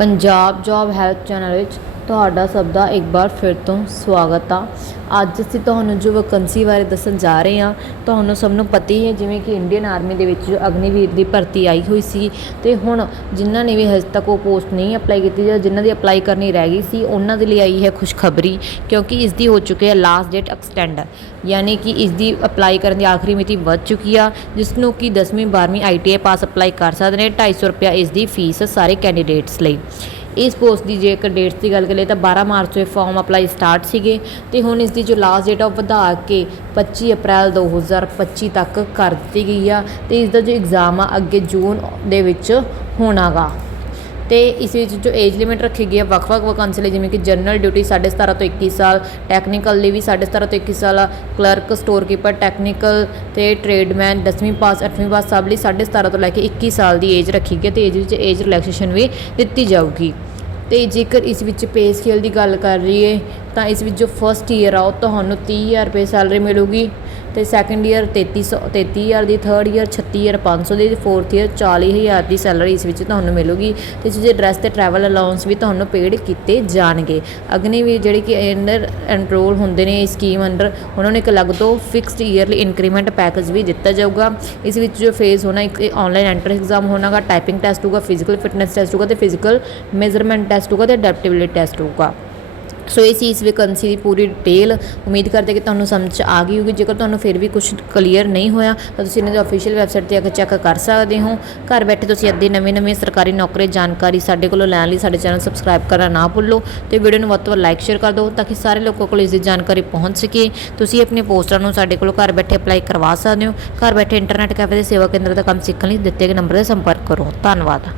Punjab job help channel ਵਿੱਚ ਤੁਹਾਡਾ ਸਭ ਦਾ ਇੱਕ ਵਾਰ ਫਿਰ ਤੋਂ ਸਵਾਗਤ ਆ। ਅੱਜ ਅਸੀਂ ਤੁਹਾਨੂੰ ਜੋ ਵੈਕੰਸੀ ਬਾਰੇ ਦੱਸਣ ਜਾ ਰਹੇ ਹਾਂ, ਤੁਹਾਨੂੰ ਸਭ ਨੂੰ ਪਤਾ ਹੀ ਹੈ, ਜਿਵੇਂ ਕਿ ਇੰਡੀਅਨ ਆਰਮੀ ਦੇ ਵਿੱਚ ਜੋ ਅਗਨੀਵੀਰ ਦੀ ਭਰਤੀ ਆਈ ਹੋਈ ਸੀ ਤੇ ਹੁਣ ਜਿਨ੍ਹਾਂ ਨੇ ਵੀ ਹਜੇ ਤੱਕ ਉਹ ਪੋਸਟ ਨਹੀਂ ਅਪਲਾਈ ਕੀਤੀ ਜਾਂ ਜਿਨ੍ਹਾਂ ਦੀ ਅਪਲਾਈ ਕਰਨੀ ਰਹਿ ਗਈ ਸੀ, ਉਹਨਾਂ ਦੇ ਲਈ ਆਈ ਹੈ ਖੁਸ਼ਖਬਰੀ, ਕਿਉਂਕਿ ਇਸ ਦੀ ਹੋ ਚੁੱਕੀ ਹੈ ਲਾਸਟ ਡੇਟ ਐਕਸਟੈਂਡ ਯਾਨੀ ਕਿ ਇਸ ਦੀ ਅਪਲਾਈ ਕਰਨ ਦੀ ਆਖਰੀ ਮਿਤੀ ਵੱਧ ਚੁੱਕੀ ਆ, ਜਿਸ ਨੂੰ ਕਿ 10ਵੀਂ 12ਵੀਂ ਆਈਟੀਆਈ ਪਾਸ ਅਪਲਾਈ ਕਰ ਸਕਦੇ ਨੇ 250 ਰੁਪਿਆ ਇਸ ਦੀ ਫੀਸ ਸਾਰੇ ਕੈਂਡੀਡੇਟਸ ਲਈ। ਇਸ ਪੋਸਟ ਦੀ ਜੇਕਰ ਡੇਟਸ ਦੀ ਗੱਲ ਕਰੀਏ ਤਾਂ 12 ਮਾਰਚ ਤੋਂ ਇਹ ਫਾਰਮ ਅਪਲਾਈ ਸਟਾਰਟ ਸੀਗੇ ਤੇ ਹੁਣ ਇਸ ਦੀ ਜੋ ਲਾਸਟ ਡੇਟ ਆ ਉਹ ਵਧਾ ਕੇ 25 ਅਪ੍ਰੈਲ 2025 ਤੱਕ ਕਰ ਦਿੱਤੀ ਗਈ ਆ ਤੇ ਇਸ ਦਾ ਜੋ ਐਗਜ਼ਾਮ ਆ ਅੱਗੇ ਜੂਨ ਦੇ ਵਿੱਚ ਹੋਣਾਗਾ। ਤੇ ਇਸ ਵਿੱਚ ਜੋ ਏਜ ਲਿਮਿਟ ਰੱਖੀ ਗਈ ਹੈ, ਵੱਖ-ਵੱਖ ਵੈਕੈਂਸੀ ਲਈ, ਜਿਵੇਂ ਕਿ ਜਨਰਲ ਡਿਊਟੀ 17.5 ਤੋਂ 21 ਸਾਲ ਟੈਕਨੀਕਲ ਲਈ ਵੀ 17.5 ਤੋਂ 21 ਸਾਲ ਆ ਕਲਰਕ ਸਟੋਰ ਕੀਪਰ ਟੈਕਨੀਕਲ ਤੇ ਟ੍ਰੇਡਮੈਨ 10ਵੀਂ ਪਾਸ 8ਵੀਂ ਪਾਸ ਸਭ ਲਈ 17.5 ਤੋਂ ਲੈ ਕੇ 21 ਸਾਲ ਦੀ ਏਜ ਰੱਖੀ ਗਈ ਹੈ ਤੇ ਏਜ ਵਿੱਚ ਏਜ ਰਿਲੈਕਸੇਸ਼ਨ ਵੀ ਦਿੱਤੀ ਜਾਊਗੀ। ਤੇ ਜੇਕਰ ਇਸ ਵਿੱਚ ਪੇ ਸਕੇਲ ਦੀ ਗੱਲ ਕਰ ਲਈਏ, ਤਾਂ ਇਸ ਵਿੱਚ ਜੋ ਫਸਟ ਈਅਰ ਆ, ਉਹ ਤੁਹਾਨੂੰ 30000 ਰੁਪਏ ਸੈਲਰੀ ਮਿਲੂਗੀ। ਤੇ ਸੈਕੰਡ ਈਅਰ 3300 33000 ਦੀ ਥਰਡ ਈਅਰ 36500 500 ਦੀ ਫੋਰਥ ਈਅਰ 40000 ਦੀ ਸੈਲਰੀ ਇਸ ਵਿੱਚ ਤੁਹਾਨੂੰ ਮਿਲੂਗੀ ਤੇ ਜੇ ਡਰੈਸ ਤੇ ਟਰੈਵਲ ਅਲਾਉਂਸ ਵੀ ਤੁਹਾਨੂੰ ਪੇਡ ਕੀਤੇ ਜਾਣਗੇ। ਅਗਨੀਵੀਰ ਜਿਹੜੇ ਕਿ ਅੰਡਰ ਐਨਰੋਲ ਹੁੰਦੇ ਨੇ ਇਸ ਸਕੀਮ ਅੰਡਰ ਉਹਨਾਂ ਨੂੰ ਇੱਕ ਅਲੱਗ ਤੋਂ ਫਿਕਸਡ ਈਅਰਲੀ ਇਨਕਰੀਮੈਂਟ ਪੈਕੇਜ ਵੀ ਦਿੱਤਾ ਜਾਊਗਾ। ਇਸ ਵਿੱਚ ਜੋ ਫੇਜ਼ ਹੋਣਾ, ਇੱਕ ਆਨਲਾਈਨ ਐਂਟਰ ਐਗਜ਼ਾਮ ਹੋਣਾਗਾ ਟਾਈਪਿੰਗ ਟੈਸਟ ਹੋਊਗਾ ਫਿਜ਼ੀਕਲ ਫਿਟਨੈਸ ਟੈਸਟ ਹੋਊਗਾ ਤੇ ਫਿਜ਼ੀਕਲ ਮੇਜਰਮੈਂਟ ਟੈਸਟ ਹੋਊਗਾ ਤੇ ਅਡੈਪਟੇਬਿਲਿਟੀ ਟੈਸਟ ਹੋਊਗਾ। ਸੋ ਇਹ ਸੀ ਇਸ ਵੈਕੰਸੀ ਦੀ ਪੂਰੀ ਡਿਟੇਲ ਉਮੀਦ ਕਰਦੇ ਕਿ ਤੁਹਾਨੂੰ ਸਮਝ ਆ ਗਈ ਹੋਊਗੀ। ਜੇਕਰ ਤੁਹਾਨੂੰ ਫਿਰ ਵੀ ਕੁਝ ਕਲੀਅਰ ਨਹੀਂ ਹੋਇਆ, ਤਾਂ ਤੁਸੀਂ ਇਹਨਾਂ ਦੀ ਅਫੀਸ਼ੀਅਲ ਵੈਬਸਾਈਟ ਤੇ ਆ ਕੇ ਚੈੱਕ ਕਰ ਸਕਦੇ ਹੋ। ਘਰ ਬੈਠੇ ਤੁਸੀਂ ਅੱਧੇ ਨਵੇਂ ਨਵੇਂ ਸਰਕਾਰੀ ਨੌਕਰੀ ਜਾਣਕਾਰੀ ਸਾਡੇ ਕੋਲੋਂ ਲੈਣ ਲਈ ਸਾਡੇ ਚੈਨਲ ਸਬਸਕ੍ਰਾਈਬ ਕਰਨਾ ਨਾ ਭੁੱਲੋ ਤੇ ਵੀਡੀਓ ਨੂੰ ਵੱਧ ਤੋਂ ਵੱਧ ਲਾਈਕ ਸ਼ੇਅਰ ਕਰ ਦਿਓ ਤਾਂ ਕਿ ਸਾਰੇ ਲੋਕਾਂ ਕੋਲ ਇਸ ਦੀ ਜਾਣਕਾਰੀ ਪਹੁੰਚ ਸਕੇ। ਤੁਸੀਂ ਆਪਣੇ ਪੋਸਟਰਾਂ ਨੂੰ ਸਾਡੇ ਕੋਲੋਂ ਘਰ ਬੈਠੇ ਅਪਲਾਈ ਕਰਵਾ ਸਕਦੇ ਹੋ। ਘਰ ਬੈਠੇ ਇੰਟਰਨੈਟ ਕੈਫੇ ਦੇ ਸੇਵਾ ਕੇਂਦਰ ਦਾ ਕੰਮ ਸਿੱਖਣ ਲਈ ਦਿੱਤੇ ਗਏ ਨੰਬਰ ਤੇ ਸੰਪਰਕ ਕਰੋ। ਧੰਨਵਾਦ।